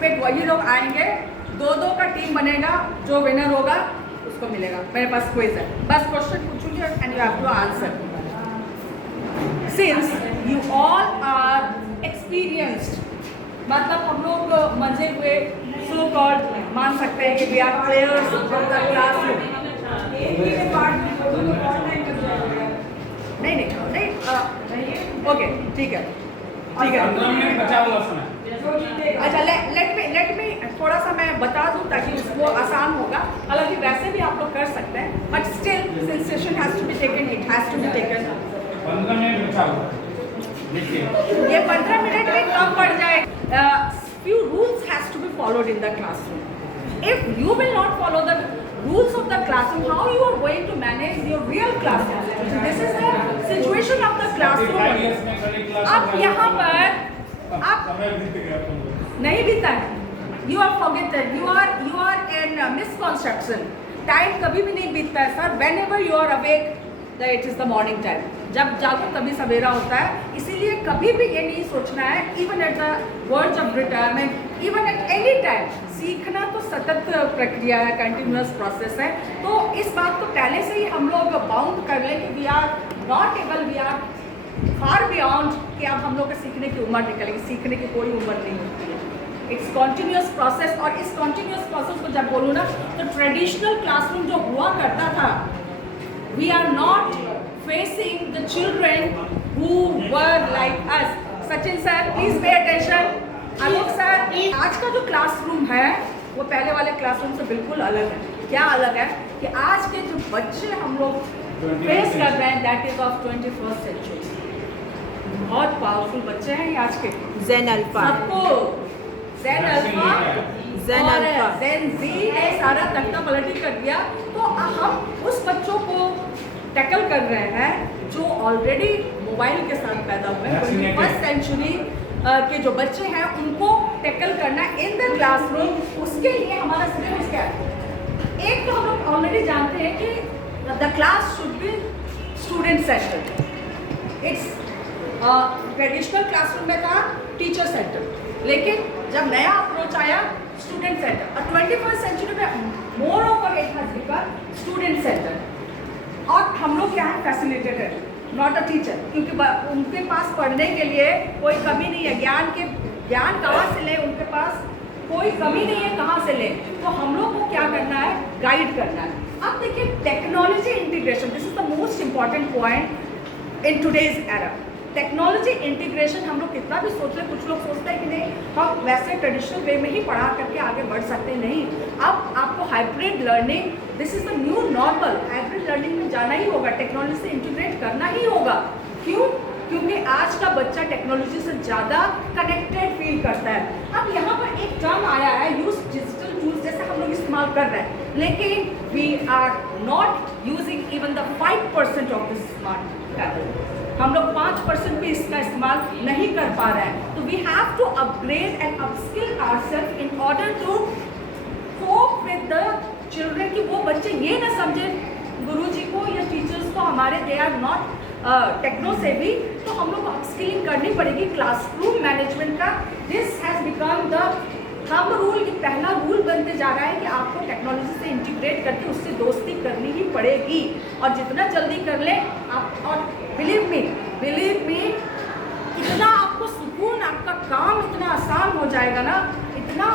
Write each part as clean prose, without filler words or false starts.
Participate वही लोग आएंगे, 2-2 का टीम बनेगा, जो विनर होगा उसको मिलेगा। मेरे पास क्विज है, बस क्वेश्चन पूछूंगी and you have to answer. Since you all are experienced, मतलब हम लोग मजे हुए सो कॉल्ड मान सकते हैं कि we are players of the classroom. नहीं, ओके ठीक है। अच्छा, लेट मी थोड़ा सा मैं बता दूं ताकि उसको आसान होगा। हालांकि वैसे भी आप लोग कर सकते हैं, but still since session has to be taken, it has to be taken. 15 minute बचा हुआ है। ये 15 मिनट में कम पड़ जाए। Few rules has to be followed in the classroom. If you will not follow the rules of the classroom, how you are going to manage your real classroom? This is the situation of the classroom. अब यहाँ पर आप नहीं बीता है, you are forgotten, you are in misconception. Time कभी भी नहीं बीतता है sir. Whenever you are awake, it is the morning time. जब जागो तभी सवेरा होता है। इसीलिए कभी भी ये नहीं सोचना है, even at the words of retirement, even at any time, सीखना तो सतत प्रक्रिया है, कंटिन्यूअस प्रोसेस है। तो इस बात को पहले से ही हम लोग बाउंड कर लें कि we are not able, we are far beyond कि अब हम लोग के सीखने की उम्र निकलेगी। सीखने की कोई उम्र नहीं होती है, इट्स कॉन्टिन्यूअस प्रोसेस। और इस कॉन्टिन्यूअस प्रोसेस को जब बोलूँ ना, तो ट्रेडिशनल क्लासरूम जो हुआ करता था, we are not facing the children who were like us. Sachin sir, please pay attention. Alok sir, आज का जो क्लासरूम है वो पहले वाले क्लासरूम से बिल्कुल अलग है। क्या अलग है कि आज के जो बच्चे हम लोग फेस कर रहे हैं, that is of 21st century। बहुत पावरफुल बच्चे हैं ये आज के। ज़ेन अल्फा, सबको ज़ेन अल्फा, ज़ेन ज़ी ने सारा तख्ता पलटी कर दिया। तो हम उस बच्चों को टैकल कर रहे हैं जो ऑलरेडी मोबाइल के साथ पैदा हुए हैं। 21st सेंचुरी के जो बच्चे हैं उनको टैकल करना इन द क्लासरूम, उसके लिए हमारा सिलेबस क्या है? एक तो हम लोग ऑलरेडी जानते हैं कि the class should be student centre. It's traditional classroom में था टीचर सेंटर, लेकिन जब नया अप्रोच आया स्टूडेंट सेंटर, और 21st सेंचुरी में more over it has become student centre. और हम लोग क्या है, फैसिलिटेटर, नॉट अ टीचर, क्योंकि उनके पास पढ़ने के लिए कोई कमी नहीं है। ज्ञान कहाँ से लें, उनके पास कोई कमी नहीं है, कहाँ से लें। तो हम लोग को क्या करना है, गाइड करना है। अब देखिए technology integration, this is the most important point in today's era. Technology integration हम लोग कितना भी सोच रहे, कुछ लोग सोचते हैं कि नहीं हम वैसे ट्रेडिशनल वे में ही पढ़ा करके आगे बढ़ सकते हैं। नहीं, अब आपको hybrid learning, this is the new normal. Hybrid learning में जाना ही होगा, टेक्नोलॉजी से इंटीग्रेट करना ही होगा। क्यों? क्योंकि आज का बच्चा टेक्नोलॉजी से ज़्यादा कनेक्टेड फील करता है। अब यहाँ पर एक टर्म आया है, यूज डिजिटल टूल्स, जैसे हम लोग इस्तेमाल कर रहे हैं, लेकिन we are not using even the 5% of this smart tablet. हम लोग 5% भी इसका इस्तेमाल नहीं कर पा रहे हैं। तो we have to upgrade and upskill ourself in order to cope with the children, कि वो बच्चे ये ना समझे गुरुजी को या टीचर्स को हमारे दे आर नॉट टेक्नो से भी। तो हम लोग को अपस्किलिंग करनी पड़ेगी क्लासरूम मैनेजमेंट का। This has become the thumb rule, ये पहला रूल बनते जा रहा है कि आपको टेक्नोलॉजी से इंटीग्रेट करके उससे दोस्ती करनी ही पड़ेगी, और जितना जल्दी कर ले आप। और बिलीव मी, इतना आपको सुकून, आपका काम इतना आसान हो जाएगा ना, इतना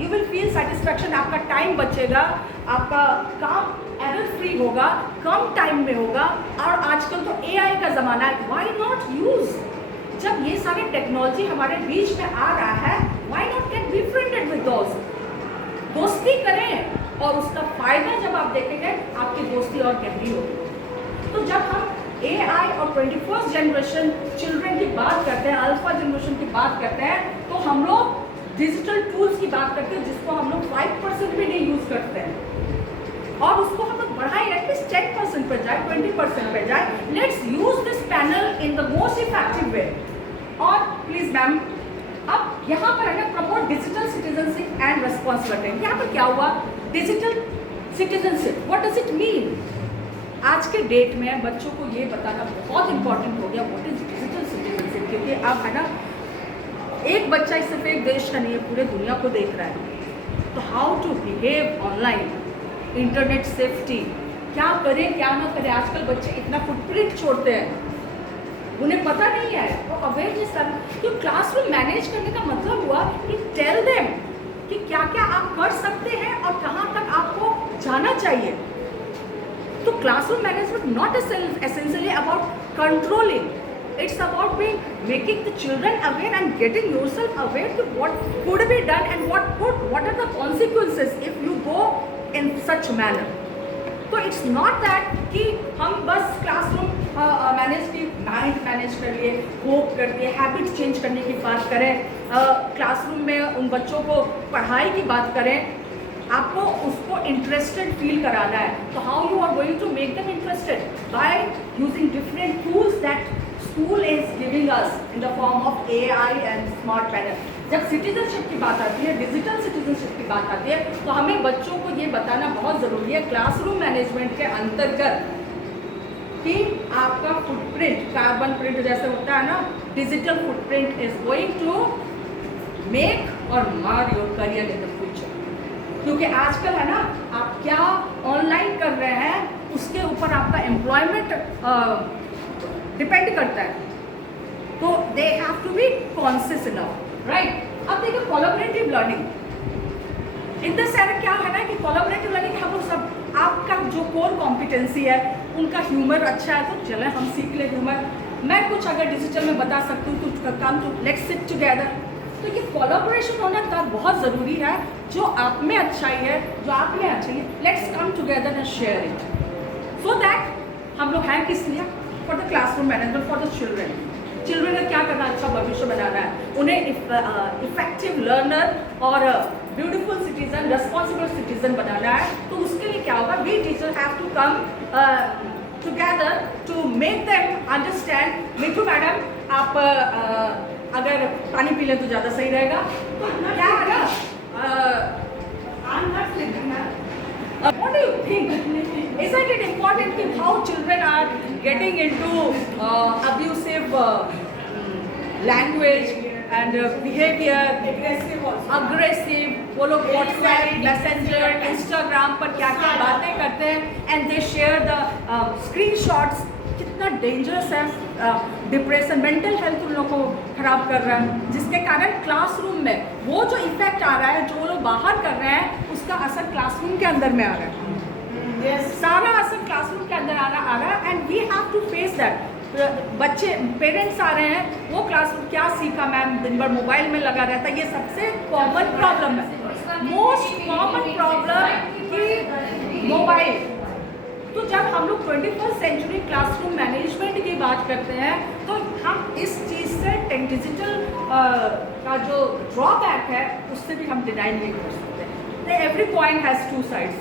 यू विल फील सेटिस्फैक्शन, आपका टाइम बचेगा, आपका काम एरर फ्री होगा, कम टाइम में होगा। और आजकल तो AI का ज़माना है, व्हाई नॉट यूज़? जब ये सारे टेक्नोलॉजी हमारे बीच में आ रहा है, व्हाई नॉट गेट बिफ्रेंडेड विद दोस्त, दोस्ती करें, और उसका फ़ायदा जब आप देखेंगे आपकी दोस्ती और गहरी होगी। तो जब हम AI और 21st जनरेशन चिल्ड्रन की बात करते हैं, अल्फा जनरेशन की बात करते हैं, तो हम लोग डिजिटल टूल्स की बात करते हैं जिसको हम लोग 5% भी नहीं यूज़ करते हैं, और उसको हम लोग बढ़ाएं, एटलीस्ट 10% पर जाए, 20% पर जाए। Let's use this panel in the most effective way. और प्लीज मैम, अब यहाँ पर है ना, promote digital citizenship and responsibility. यहाँ पर क्या हुआ, digital citizenship, what does it mean? आज के डेट में बच्चों को ये बताना बहुत इंपॉर्टेंट हो गया, व्हाट इज डिजिटल सिटीजनशिप। क्योंकि अब है ना, एक बच्चा सिर्फ एक देश का नहीं है, पूरे दुनिया को देख रहा है। तो how to behave online, internet safety, क्या करें क्या ना करें। आजकल बच्चे इतना फुटप्रिंट छोड़ते हैं, उन्हें पता नहीं है। तो अवेयरनेस करना, तो क्लासरूम मैनेज करने का मतलब हुआ कि टेल देम कि क्या क्या आप कर सकते हैं और कहाँ तक आपको जाना चाहिए। तो classroom management not essentially about controlling, it's about making the children aware and getting yourself aware to what could be done and what are the consequences if you go in such manner. तो it's not that कि हम बस classroom mind manage कर लिए, hope कर लिए, habit change करने की बात करें, क्लासरूम में उन बच्चों को पढ़ाई की बात करें। आपको उसको इंटरेस्टेड फील कराना है। तो how you are going to make them interested? By using different tools that school is giving us in the form of AI and smart panel. जब सिटीजनशिप की बात आती है, डिजिटल सिटीजनशिप की बात आती है, तो हमें बच्चों को ये बताना बहुत ज़रूरी है क्लासरूम मैनेजमेंट के अंतर्गत कि आपका फुटप्रिंट, कार्बन प्रिंट जैसे होता है ना, digital footprint is going to make or mar your career in the future. क्योंकि आजकल है ना, आप क्या ऑनलाइन कर रहे हैं उसके ऊपर आपका एम्प्लॉयमेंट डिपेंड करता है। तो they have to be conscious enough, right? अब देखिए collaborative learning in the sense क्या है ना कि कोलैबोरेटिव लर्निंग हम लोग सब, आपका जो कोर कॉम्पिटेंसी है, उनका ह्यूमर अच्छा है तो चले हम सीख ले ह्यूमर। मैं कुछ अगर डिजिटल में बता सकती हूँ कुछ काम, तो लेट्स सिट टुगेदर। तो ये कोलैबोरेशन होना का बहुत ज़रूरी है। जो आप में अच्छाई है, जो आप में अच्छाई है, let's come together and share it so that हम लोग हैं किस लिए? For the classroom management, for the children. Children का क्या करना, अच्छा भविष्य बनाना है, उन्हें इफेक्टिव लर्नर और ब्यूटीफुल सिटीजन, रिस्पॉन्सिबल सिटीजन बनाना है। तो उसके लिए क्या होगा? We teacher have to come together to make them understand. Mithu madam, आप अगर पानी पी लें तो ज़्यादा सही रहेगा। तो क्या है ना, what do you think? Isn't it important कि how children are getting into abusive language and behavior, aggressive, वो लोग WhatsApp, Messenger, Instagram पर क्या क्या बातें करते हैं and they share the screenshots। कितना डेंजरस है, डिप्रेशन, मेंटल हेल्थ उन लोगों को खराब कर रहा है, जिसके कारण क्लासरूम में वो जो इफेक्ट आ रहा है, जो लोग बाहर कर रहे हैं, उसका असर क्लासरूम के अंदर में आ रहा है। सारा असर क्लासरूम के अंदर आ रहा है and we have to face that. बच्चे, पेरेंट्स आ रहे हैं, वो क्लासरूम क्या सीखा मैम, दिन भर मोबाइल में लगा रहता है। ये सबसे कॉमन प्रॉब्लम है, मोस्ट कॉमन प्रॉब्लम कि मोबाइल। तो जब हम लोग 21st सेंचुरी क्लासरूम मैनेजमेंट की बात करते हैं, तो हम इस चीज़ से डिजिटल का जो ड्रॉबैक है उससे भी हम डिनाई नहीं कर सकते। Every coin has two sides,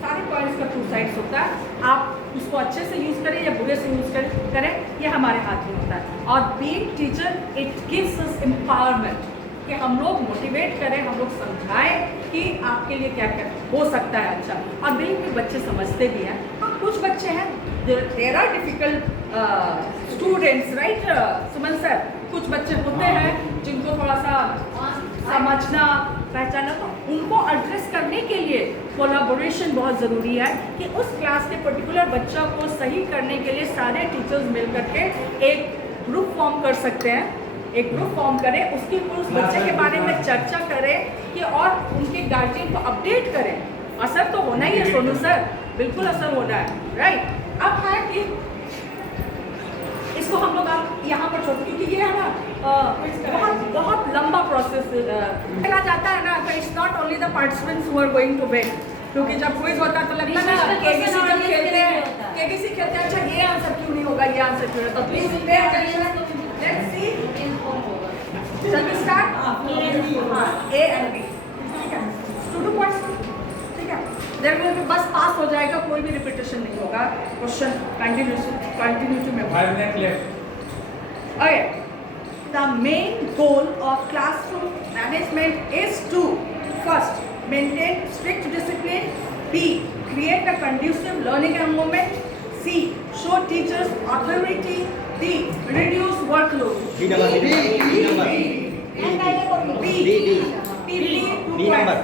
सारे कॉइन्स का टू साइड्स होता है। आप उसको अच्छे से यूज़ करें या बुरे से यूज़ करें, ये हमारे हाथ में होता है। और being teacher, it gives us empowerment कि हम लोग मोटिवेट करें, हम लोग समझाएं कि आपके लिए क्या क्या हो सकता है अच्छा। और बिल्कुल बच्चे समझते भी हैं। कुछ बच्चे हैं, there are difficult students, right Suman sir? कुछ बच्चे होते हैं जिनको थोड़ा सा समझना, पहचाना, तो उनको एड्रेस करने के लिए कोलैबोरेशन बहुत ज़रूरी है कि उस क्लास के पर्टिकुलर बच्चा को सही करने के लिए सारे टीचर्स मिल करके एक ग्रुप फॉर्म कर सकते हैं। एक ग्रुप फॉर्म करें, उसके ऊपर उस बच्चे के बारे में चर्चा करें कि और उनके गार्जियन को अपडेट करें। असर तो होना ही है सोनू सर, बिल्कुल असर होना है, राइट? अब है कि इसको हम लोग आप यहाँ पर छोड़, क्योंकि ये है ना बहुत बहुत लंबा प्रोसेस चला जाता है ना। तो it's not only the participants who are going to win, क्योंकि जब क्विज होता है तो लगता है ना केबीसी जब खेलते हैं, केबीसी खेलते हैं, अच्छा ये आंसर क्यों नहीं होगा, ये आंसर क्यों है? तो please pay attention, let's see. Shall we start? A and B, ठीक है, 2 points, ठीक है। देर में बस पास हो जाएगा, कोई भी रिपीटेशन नहीं होगा। Question continue to memorise. Okay, the main goal of classroom management is to first maintain strict discipline, B create a conducive learning environment, C show teachers authority, D reduce workload. B number.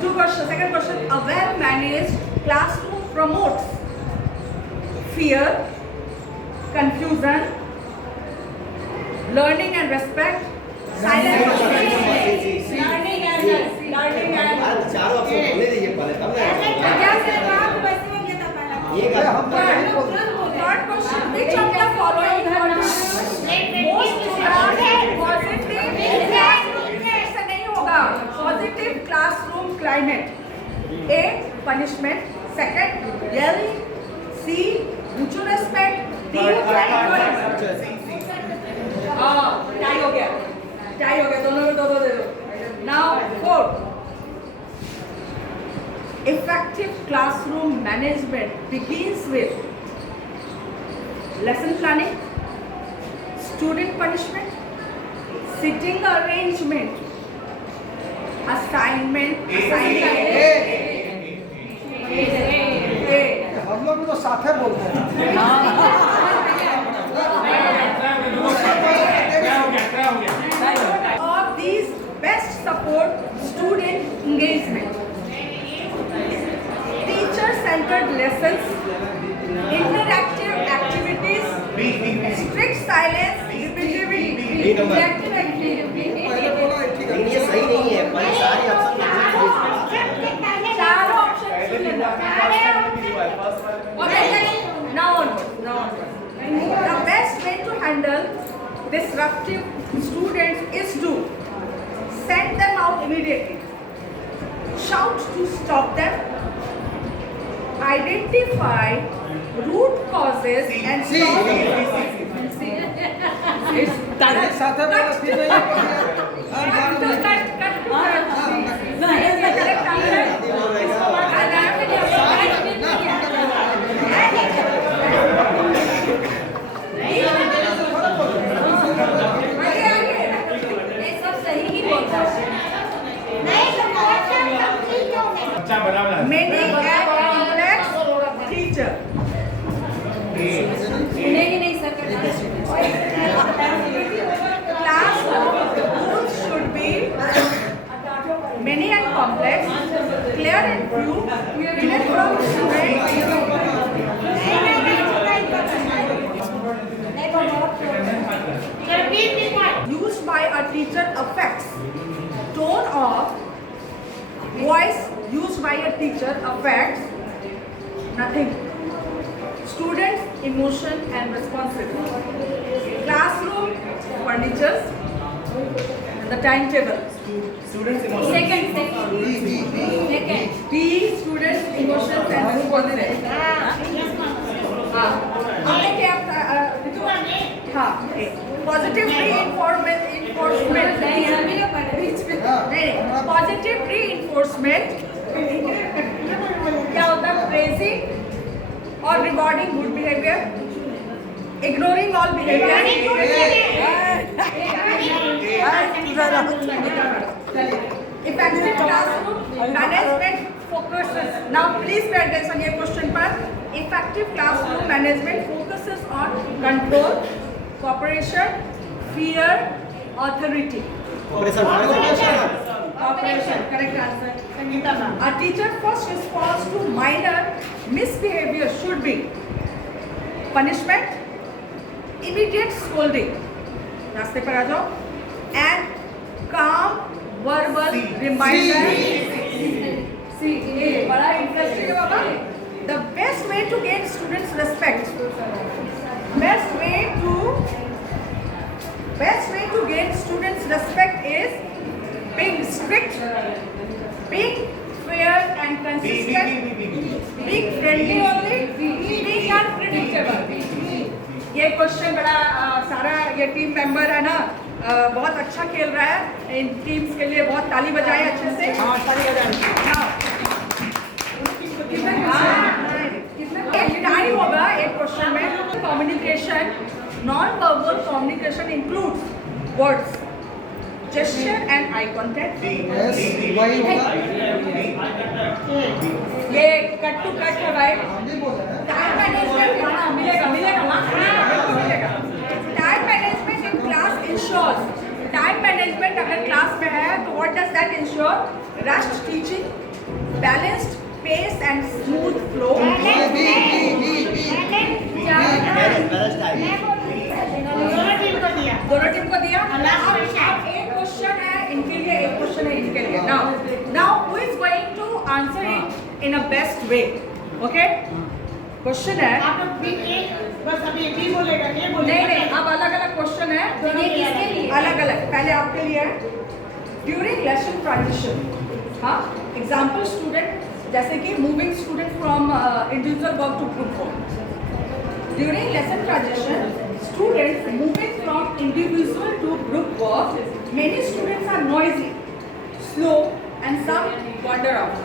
Two questions. Second question. A well-managed classroom promotes fear, confusion, learning and respect, silence, learning and चारों आपको बोलने दीजिए पहले तब ना ये Third question. Which of the following most positive ऐसा नहीं होगा. Positive classroom climate. A. Punishment. Second. Yelling. C. Mutual respect. D. encouragement. Tie हो गया. दोनों में दो दे दो. Now fourth. Effective classroom management begins with lesson planning, student punishment, sitting arrangement, assignment. हम लोग तो साथे बोलते हैं Of these best support student engagement. Teacher-centered lessons, interactive activities, strict silence, B number. लेकिन ये सही नहीं है पर सारे चारों option Now the best way to handle disruptive students is to send them out immediately, shout to stop them, identify root causes and solve साथे बोला फिर नहीं Many and complex teacher. Classroom rules should be many and complex, clear and few, hidden from students. Used by a teacher affects tone of voice. Used by a teacher affects nothing. Students' emotion and responsibility. Classroom furniture and the timetable. students emotion. Second. B. Students' emotions and responsibility. हमने क्या हाँ positive reinforcement नहीं positive reinforcement क्या होता है praising or rewarding good behavior, ignoring all behavior. Effective classroom management focuses. Now please pay attention ये question पर. Effective classroom management focuses on control, cooperation, fear, authority. Cooperation, correct answer. A teacher first response to minor misbehavior should be punishment, immediate scolding, रास्ते पर आ जाओ, and calm verbal reminder. See, ये बड़ा interesting है बाबा. The best way to gain students' respect. Best way to gain students' respect is being strict, being fair and consistent, being friendly only, being unpredictable. ये question बड़ा सारा ये team member है ना बहुत अच्छा खेल रहा है. इन टीम्स के लिए बहुत ताली बजाएं अच्छे से. हाँ ताली बजाएं. कितना टाइम होगा एक क्वेश्चन में. Communication non-verbal communication includes words, gesture and eye contact. ये कट टू कट है भाई. टाइम मैनेजमेंट मिलेगा. Time management in class ensures time management अगर क्लास में है तो what does that ensure? Rushed teaching, balanced pace and smooth flow. दोनों team को दिया. अब एक क्वेश्चन है इनके लिए, एक क्वेश्चन है इनके लिए. Now who is going to answer it in a best way? Okay, question है. बस अभी एक ही बोलेगा, ये नहीं बोलेगा. नहीं, अब अलग अलग क्वेश्चन है. किसके लिए? अलग अलग. पहले आपके लिए है ड्यूरिंग लेसन ट्रांजिशन. हाँ, एग्जाम्पल स्टूडेंट, जैसे कि moving student from individual work to group work. During lesson transition, students moving from individual to group work, many students are noisy, slow, and some wander out.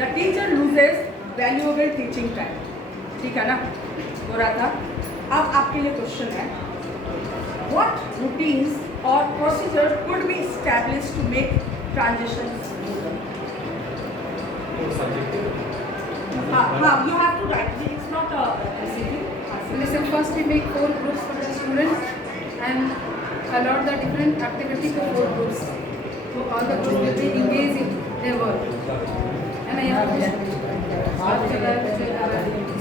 The teacher loses valuable teaching time. ठीक है ना? हो रहा था. अब आपके लिए question है, what routines or procedures could be established to make transition smoother? हाँ, you have to write. It's not a recipe. Listen, first we make 4 groups for the students and allot the different activity for 4 groups. So all the groups will be engaged in their work. And I have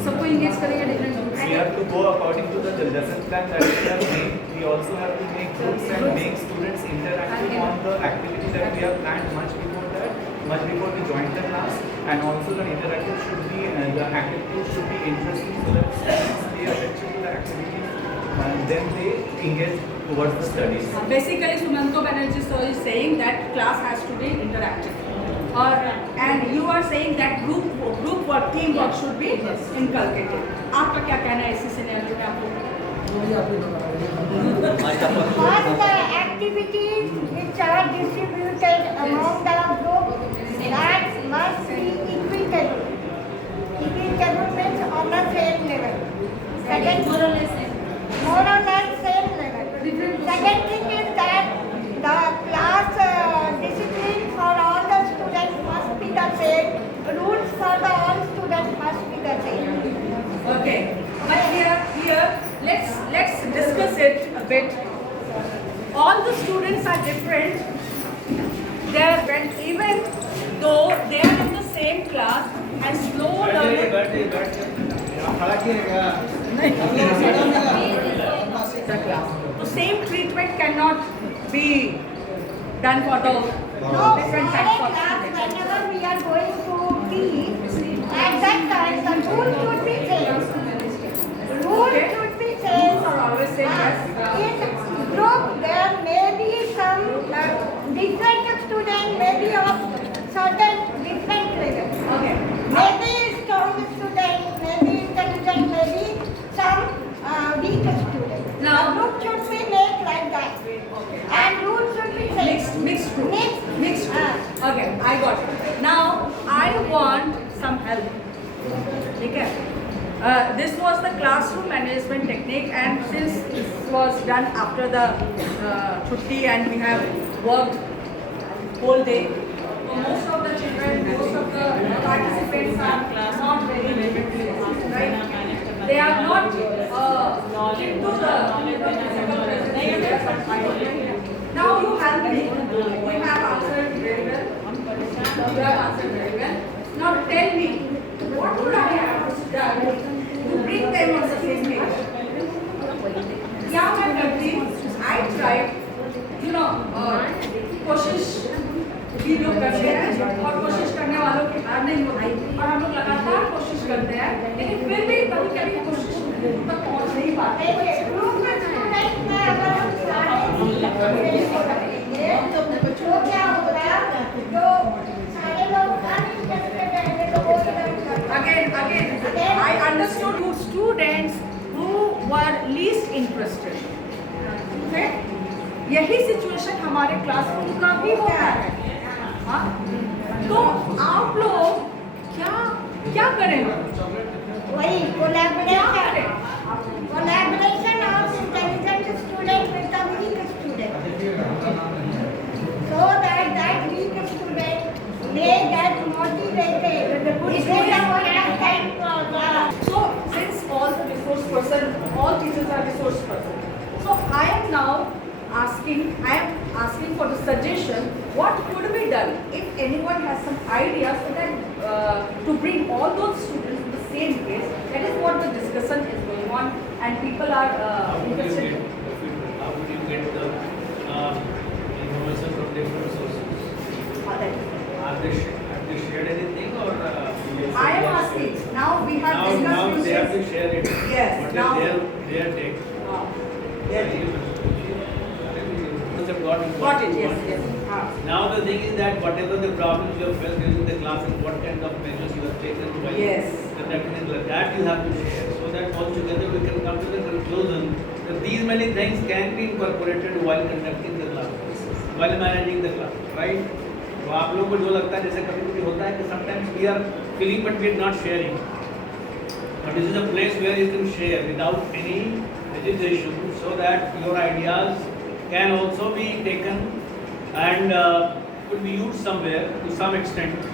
सबको engage करेंगे different groups. We have to go according to the lesson plan that we have made. We also have to make groups and make students interactive on the activity that we have planned much before that, much before we join the class. And also the interactive should be, the activities should be interesting so that students pay attention to the activities and then they engage towards the studies. Basically, Sumanto Banerjee sir is saying that class has to be interactive. And you are saying that group work, team work should be inculcated. आपका क्या कहना है इसी scenario में आपको? First, the activities which are distributed among the group that must be equitable. Equitable means on the same level. Second, more or less same level. Second thing is that the class discipline for all the students must be the same. Rules for the all students must be the same. Okay, but here let's discuss it a bit. All the students are different. Even though they are in the same class and slow learning. The same treatment cannot be done for the No, different for a types of class, students. whenever we are going to teach, at that time the rule should be same. Rule Okay. should be Rules same. are always same, yes. In group, there may be some different students, maybe of certain different level. Okay. Maybe strong student, maybe intelligent, maybe some weak student. Now- The group should be made like that. Okay. And rule should be same. Mixed group. Mixed group. Ah. Okay, I got it. Now I want some help. Okay. This was the classroom management technique, and since this was done after the chutti and we have worked whole day, so most of the children, most of the participants are not very motivated, right? They are not into the physical presentation. Now you help me. You have answered very well. You have answered very well. Now tell me, what would I have done to bring them on the same page? क्या मैं करती? I tried, कोशिश भी लोग करते हैं और कोशिश करने वालों की हार नहीं होती और हम लोग लगातार कोशिश करते हैं, लेकिन फिर भी कभी कभी कोशिश तक पहुंच नहीं पाते. ग्रुप में स्टूडेंट में अगर हम सारे तो क्या होगा? जो सारे लोग अनइंटरेस्टेड रहेंगे तो वो Again, I understood you students who were least interested. Okay? यही सिचुएशन हमारे क्लासरूम का भी होता है. हाँ? तो आप लोग क्या करें? वही collaboration of intelligent student with the weak student, so that weak student may get motivated. So since all the resource person, all teachers are resource person. So I am now I am asking for the suggestion. What could be done if anyone has some idea so that to bring all those students to the same place? That is what the discussion is going on, and people are interested. How would you get the information from different sources? Have they shared anything or? I am asking. Now we have Now discussed they have to issues. share it. Yes, What now- is their take? Must have got Got it. Yes, yes. Now the thing is that whatever the problems you have felt during the class and what kind of measures you have taken while Yes. conducting the class, that you have to share so that all together we can come to the conclusion that these many things can be incorporated while conducting the class, while managing the class, right? तो आप लोगों को जो लगता है जैसे कभी कभी होता है कि sometimes we are feeling but we are not sharing. But this is a place where you can share without any hesitation so that your ideas can also be taken and could be used somewhere to some extent.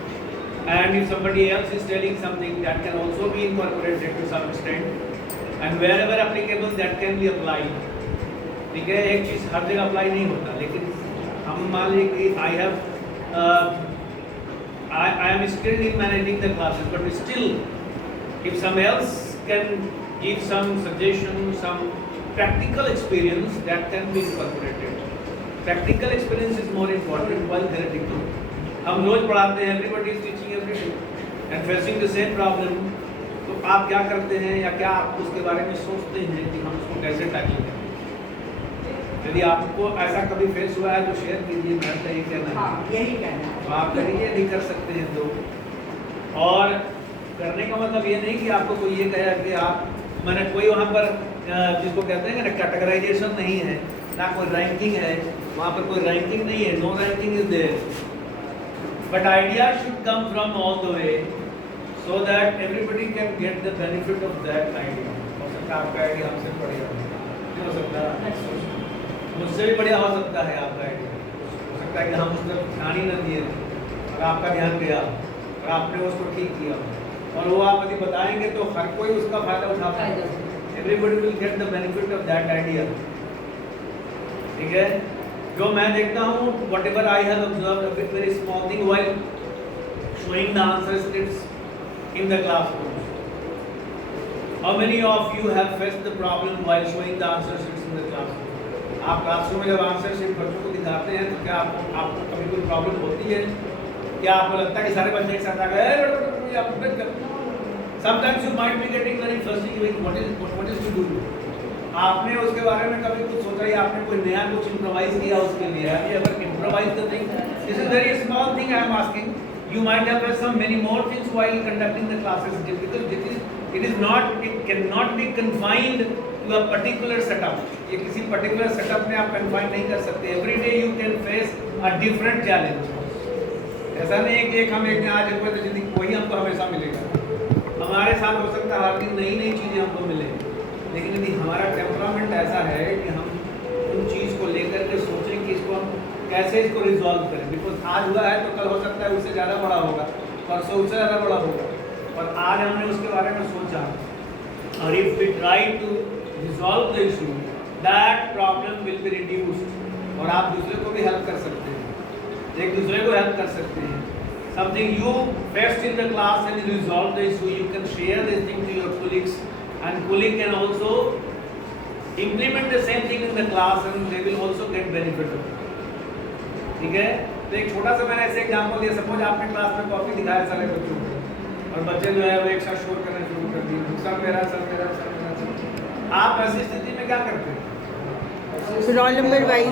And if somebody else is telling something, that can also be incorporated to some extent. And wherever applicable, that can be applied. ठीक है, एक चीज़ हर जगह apply नहीं होता, लेकिन हम मान लीजिए कि I am skilled in managing the classes, but still, if someone else can give some suggestion, some practical experience, that can be incorporated. Practical experience is more important while theoretical. हम रोज पढ़ाते हैं, everybody is teaching every day and facing the same problem. तो आप क्या करते हैं या क्या आप उसके बारे में सोचते हैं कि हम उसको कैसे टैकल करें? यदि आपको ऐसा कभी फेस हुआ है तो शेयर कीजिए, मैं तो ये कहना है। हाँ, यही कहना है। तो आप करिए, नहीं कर सकते हैं तो। और करने का मतलब ये नहीं कि आपको कोई ये कहे कि आप मैंने कोई वहाँ पर जिसको कहते हैं ना कैटेगराइजेशन नहीं है, ना कोई रैंकिंग है, वहाँ पर कोई रैंकिंग नहीं है, no ranking is there, but idea should come from all the way so that everybody can get the benefit of that idea. हो सकता है आपका आइडिया हमसे बढ़िया हो सकता है, मुझसे भी बढ़िया हो सकता है आपका आइडिया, हो सकता है कि हम उस पर ध्यान ही न दिए और आपका ध्यान गया और आपने उसको ठीक किया और वो आप यदि बताएंगे तो हर कोई उसका फायदा उठा पाएगा। Everybody will get the benefit of that idea. ठीक है, जो मैं देखता हूँ what ever I have observed a very small thing while showing the answer scripts in the classroom. How many of you have faced the problem while showing the answer scripts in the classroom? आप classroom में जब answer sheet बच्चों को दिखाते हैं तो क्या आपको कभी कोई प्रॉब्लम होती है? क्या आपको लगता है कि सारे बच्चे एक साथ आ गए? Sometimes you might be getting very frustrated. What is to do? आपने उसके बारे में कभी कुछ सोचा या आपने कोई नया कुछ इम्प्रोवाइज किया उसके लिए? Have you ever improvised the thing? This is very small thing I am asking. You might have some many more things while conducting the classes because it cannot be confined to a particular setup. ये किसी particular setup में आप confine नहीं कर सकते. Every day you can face a different challenge. ऐसा नहीं है कि हम एक दिन आज कोई तो जिंदगी वही हमको हमेशा मिलेगा। हमारे साथ हो सकता है हर दिन नई नई चीज़ें हमको मिले, लेकिन यदि हमारा टेम्परामेंट ऐसा है कि हम उन चीज़ को लेकर के सोचें कि इसको हम कैसे इसको रिजॉल्व करें, बिकॉज आज हुआ है तो कल हो सकता है उससे ज़्यादा बड़ा होगा, परसों उससे ज़्यादा बड़ा होगा, और आज हमने उसके बारे में सोचा और if we try to resolve the issue that problem will be reduced और आप दूसरे को भी हेल्प कर सकते हैं, एक दूसरे को हेल्प कर सकते हैं। Something you faced in the class and you resolve the issue, you can share this thing to your colleagues and colleague can also implement the same thing in the class and they will also get benefit of it. ठीक है, तो एक छोटा सा मैंने ऐसे example दिया। Suppose आपने क्लास में कॉपी दिखाया सारे बच्चों को और बच्चे जो है वो एक साथ शोर करना शुरू कर दिए, सर मेरा सर मेरा सर मेरा सर। आप ऐसी स्थिति में क्या करते हैं? रोल नंबर वाइज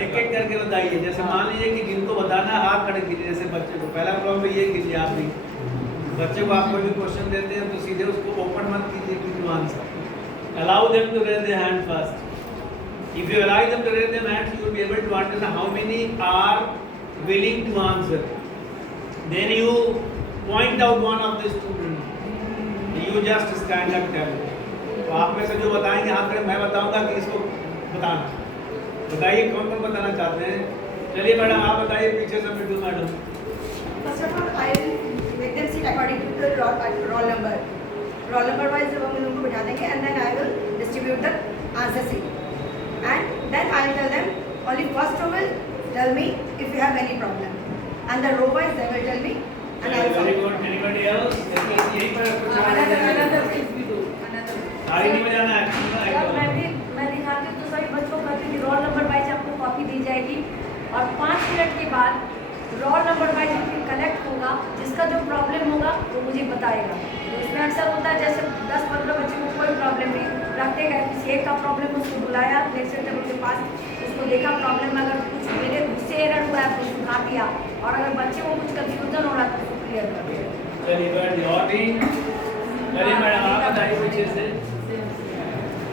एक एक करके बताइए। जैसे मान लीजिए कि जिनको बताना है हाथ खड़े कीजिए, जैसे बच्चे को पहला प्रॉब्लम ये कीजिए, आप भी बच्चे को आप कोई भी क्वेश्चन देते हैं तो सीधे उसको ओपन मत कीजिए कि answer, allow them to raise their hand first. If you allow them to raise their hands, you will be able to understand how many are willing to answer. Then you point out one of the students. You just stand up tell. तो आप में से जो बताएंगे हाथ खड़े, मैं बताऊंगा कि इसको बताना। बताइए कौन कौन बताना चाहते हैं? चलिए मैडम आप बताइए, पीछे से मिट्टू madam. First of all, I will make them sit according to the roll number. Roll number wise हम उनको बिठा देंगे and then I will distribute the answer sheet. and then I will tell them only first row will tell me if you have any problem, and the row wise they will tell me, and I will Very solve. good. Anybody else? यहीं पर कुछ another thing we do. आगे नहीं बजाना है जब मैं दिखाती हूँ तो सभी बच्चों को कहती हूँ रोल नंबर वाइज आपको कॉपी दी जाएगी और 5 मिनट के बाद रोल नंबर वाइज फिर कलेक्ट होगा, जिसका जो प्रॉब्लम होगा वो मुझे बताएगा। तो इसमें अक्सर होता है जैसे 10-15 बच्चों को कोई प्रॉब्लम नहीं, रखते गए किसी एक का प्रॉब्लम, उसको बुलाया लेक्चर टेबल के पास, उसको देखा प्रॉब्लम, अगर कुछ मेरे मुझसे एरर हुआ है तो सुधा दिया, और अगर बच्चे को कुछ कंफ्यूजन हो रहा है तो उसको क्लियर कर दिया। चलिए बैठ और भी चलिए मैडम आप बताइए कुछ चीज़ से।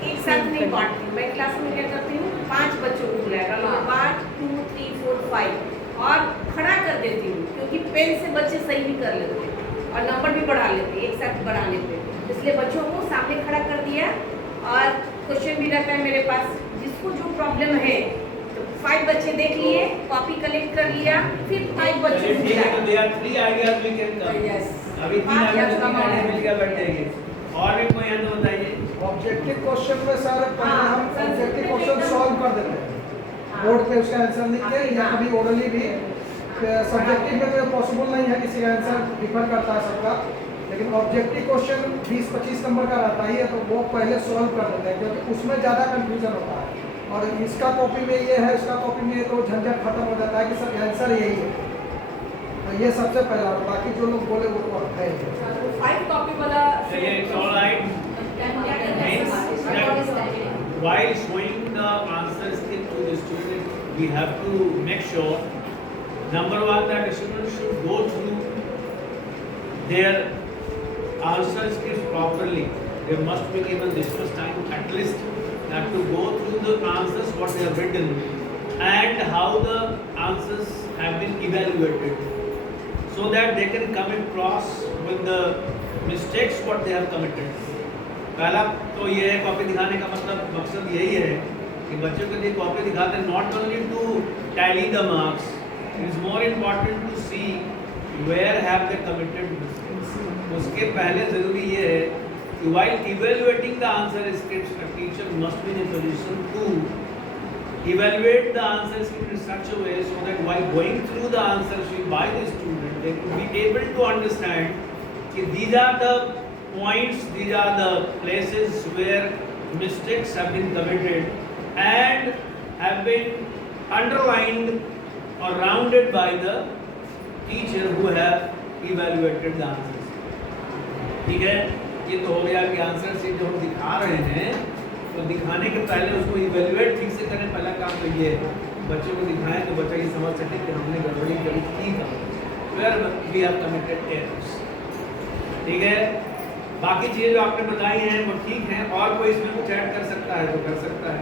एक साथ नहीं बांटती हूँ, मैं क्लास में क्या करती हूँ 5 बच्चों को बुलाया 1 2 3 4 5 और खड़ा कर देती हूँ, क्योंकि पेन से बच्चे सही भी कर लेते और नंबर भी बढ़ा लेते, एक साथ बढ़ा लेते, इसलिए बच्चों को सामने खड़ा कर दिया और क्वेश्चन भी रहता है मेरे पास, जिसको जो प्रॉब्लम है तो 5 बच्चे देख लिए, कॉपी कलेक्ट कर लिया, फिर 5 बच्चे को ठीक है, तो बुलाया। there are 3 ideas we can come. Yes. अभी 3 आइडिया मिलकर बैठ जाएंगे। और भी कोई है तो बताइए। ऑब्जेक्टिव क्वेश्चन में सर पहले हम ऑब्जेक्टिव क्वेश्चन सॉल्व कर देते हैं बोर्ड पे, उसका आंसर लिख के, या कभी ओरली भी। सब्जेक्टिव में तो पॉसिबल नहीं है, किसी का आंसर डिफर करता है सबका, लेकिन ऑब्जेक्टिव क्वेश्चन 20-25 नंबर का रहता ही है, तो वो पहले सॉल्व कर देते हैं, क्योंकि उसमें ज़्यादा कन्फ्यूजन होता है। और इसका कॉपी में ये है, इसका कॉपी में ये, तो झंझट खत्म हो जाता है कि सर आंसर यही है। तो ये सबसे पहला, और बाकी जो लोग बोले वो तो है। 5 कॉपी वाला चलिए it's all right. While showing the answer script to the student, we have to make sure, number one, that the student should go through their answer scripts properly. They must be given this much time at least, have to go through the answers what they have written and how the answers have been evaluated, so that they can come across with the mistakes what they have committed. पहला तो ये है, copy दिखाने का मतलब मकसद यही है कि बच्चों को ये कॉपी दिखाते हैं, not only to tally the marks, it is more important to see where have they committed mistakes. उसके पहले ज़रूरी ये है कि while evaluating the answer scripts, a teacher must be in a position to evaluate the answer script in such a way so that while going through the answer sheet by the student, they could be able to understand that these are the points, these are the places where mistakes have been committed and have been underlined or rounded by the teacher who have evaluated the answers. ठीक है, ये तो हो गया कि answer sheet जो हम दिखा रहे हैं, तो दिखाने के पहले उसको इवेल्युएट ठीक से करें। पहला काम तो ये है, बच्चे को दिखाएं तो बच्चा ये समझ सके कि हमने गड़बड़ी करी की था, where we have committed errors. ठीक है, बाकी चीज़ें जो आपने बताई हैं वो ठीक हैं, और कोई इसमें कुछ ऐड कर सकता है तो कर सकता है।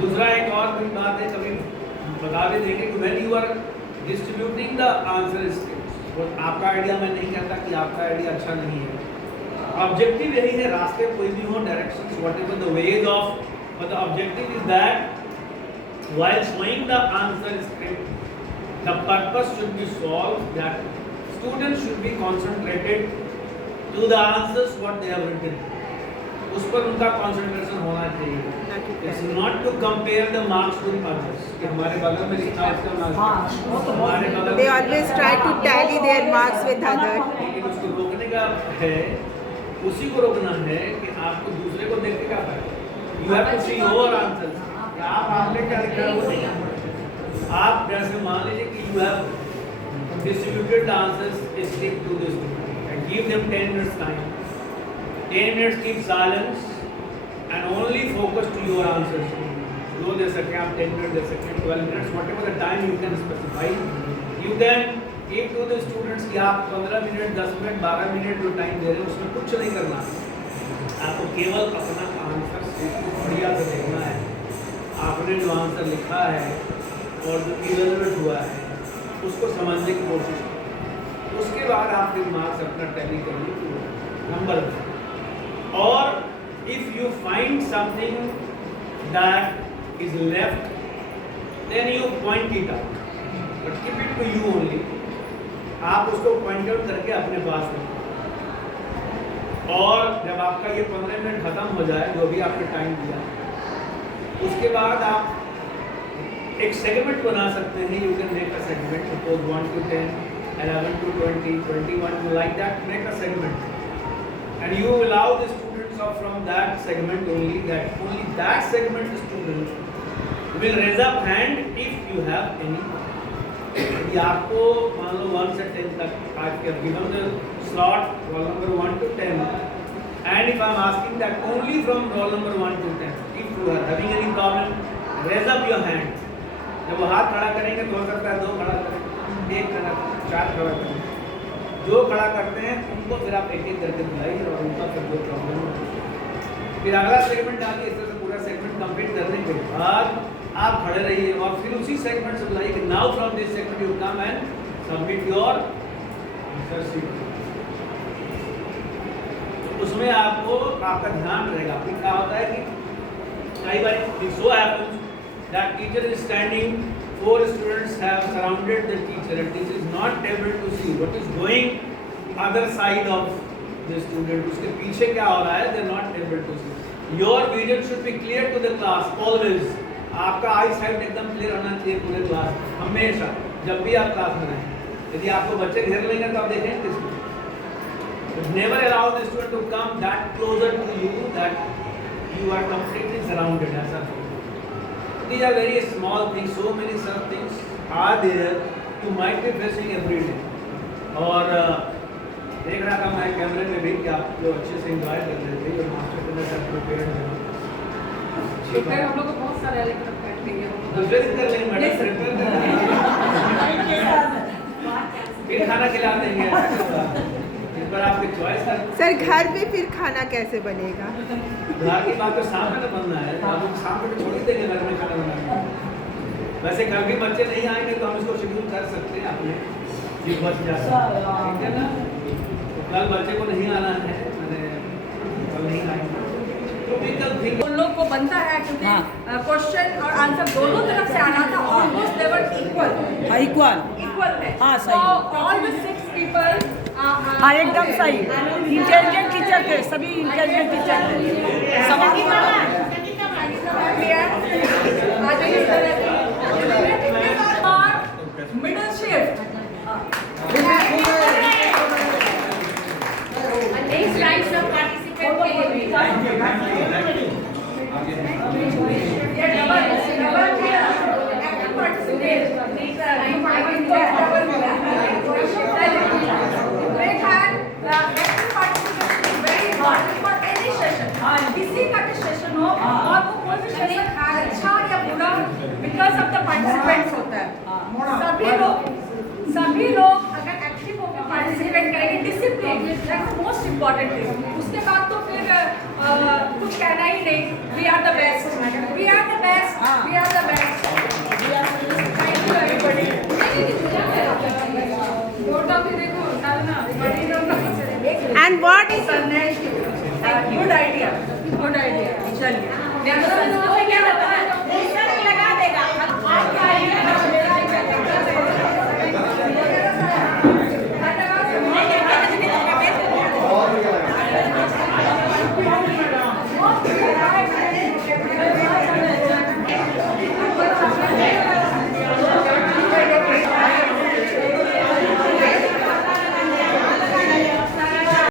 दूसरा एक और भी बात है, कभी बता भी देंगे कि when you are distributing the answer scripts, और आपका आइडिया मैं नहीं कहता कि आपका आइडिया अच्छा नहीं है, ऑब्जेक्टिव यही है, रास्ते कोई भी हो, directions whatever the ways of, but the objective is that while showing the answer script the purpose should be solve, that students should be concentrated to the answers what they have written, उस पर उनका concentration होना चाहिए। It's not to compare the marks with others, कि हमारे बगल में लिखा है उसका मार्क्स, हमारे बगल में They always try to tally their marks with others. लेकिन उसको रोकने का है, उसी को रोकना है कि आपको दूसरे को देख के क्या फायदा। You have to see your answers, कि आपने क्या लिखा है वो नहीं। आप जैसे मान लीजिए कि you have distributed the answers, stick to this and give them 10 minutes time. 10 minutes keep silence and only focus to your answers. जो दे सके आप 10 minutes दे सके, 12 minutes, whatever the time you can specify. You can give to the students कि आप 15 minute, 10 minute, 12 minute जो time दे रहे हैं उसमें कुछ नहीं करना, आपको केवल अपना आंसर सिर्फ बढ़िया से देखना है, आपने जो आंसर लिखा है और जो इवेलुएट हुआ है उसको समझने की कोशिश करें। उसके बाद आप फिर मार्क्स अपना टैली करिए नंबर में। और if you find something that is left, then you point it out, but keep it to you only. आप उसको पॉइंट आउट करके अपने पास रखें। और जब आपका ये 15 मिनट खत्म हो जाए, जो भी आपने टाइम दिया, उसके बाद आप एक सेगमेंट बना सकते हैं. You can make a segment, suppose 1 to 10, 11 to 20, 21, you like that, make a segment. And you allow the students of from that segment only that segment student will raise up hand if you have any. यदि आपको मान लो 1 से 10 तक आज के given the slot roll number 1 to 10, and if I am asking that only from roll number 1 to 10, if you are having any problem, raise up your hand. जब वो हाथ खड़ा करेंगे तो हो सकता है 2 खड़ा करें, 1 खड़ा करें, 4 खड़ा करें. जो खड़ा करते हैं उनको फिर आप एक-एक करके बुलाइए और उनका फिर जो प्रॉब्लम हो, फिर अगला सेगमेंट डालिए. इस तरह से पूरा सेगमेंट कंप्लीट करने के बाद आप खड़े रहिए और फिर उसी सेगमेंट से बुलाइए कि now from this segment you come and submit your answer sheet. उसमें आपको आपका ध्यान रहेगा. फिर क्या होता है कि कई बार it so happens that teacher is standing, 4 students have surrounded the teacher and teacher is not able to see what is going other side of the student. उसके पीछे क्या हो रहा है, they are not able to see. Your vision should be clear to the class always. आपका आई site एकदम clear होना चाहिए पूरे क्लास हमेशा, जब भी आप क्लास में रहें. यदि आपको बच्चे घेर लेंगे तो आप देखेंगे किसको. Never allow the student to come that closer to you that you are completely surrounded. ऐसा these are very small things, so many such things are there you might be facing every day. और देख रहा था मैं कैमरे में भी कि आप लोग अच्छे से एंजॉय कर रहे थे और मास्टर ट्रेनर से प्रिपेयर हैं. प्रिपेयर हम लोग को बहुत सारे लेकर बैठ गए हैं. दूसरे दिन कर लेंगे मैडम, प्रिपेयर कर लेंगे, फिर खाना खिला देंगे. इस पर आपकी चॉइस है. सर घर पे फिर खाना कैसे बनेगा? घर की बात तो शाम में बनना है, आप शाम को छोड़ ही देंगे घर में खाना बनाने. वैसे कल भी बच्चे नहीं आएंगे तो हम इसको शेड्यूल कर सकते हैं अपने जी बच जाता है, ठीक है ना. तो कल बच्चे को नहीं आना है, मैंने कल नहीं आएंगे तो उन लोग को बनता है क्योंकि क्वेश्चन और आंसर दोनों तरफ से आना था. ऑलमोस्ट दे वर इक्वल है. सो ऑल द 6 पीपल एकदम सही इंटेलिजेंट टीचर थे, सभी इंटेलिजेंट टीचर थे. सवाल मिडिल शिफ्ट किसी का भी सेशन हो और वो कोई भी सेशन अच्छा या बुरा बिकॉज ऑफ द पार्टिसिपेंट्स होता है. सभी लोग अगर एक्टिव होकर पार्टिसिपेट करेंगे, discipline that's the most important thing. उसके बाद तो फिर कुछ कहना ही नहीं. We are the best, we are the best, we are the best. Thank you everybody. Photo भी देखो डालना. And what is good idea. चलिए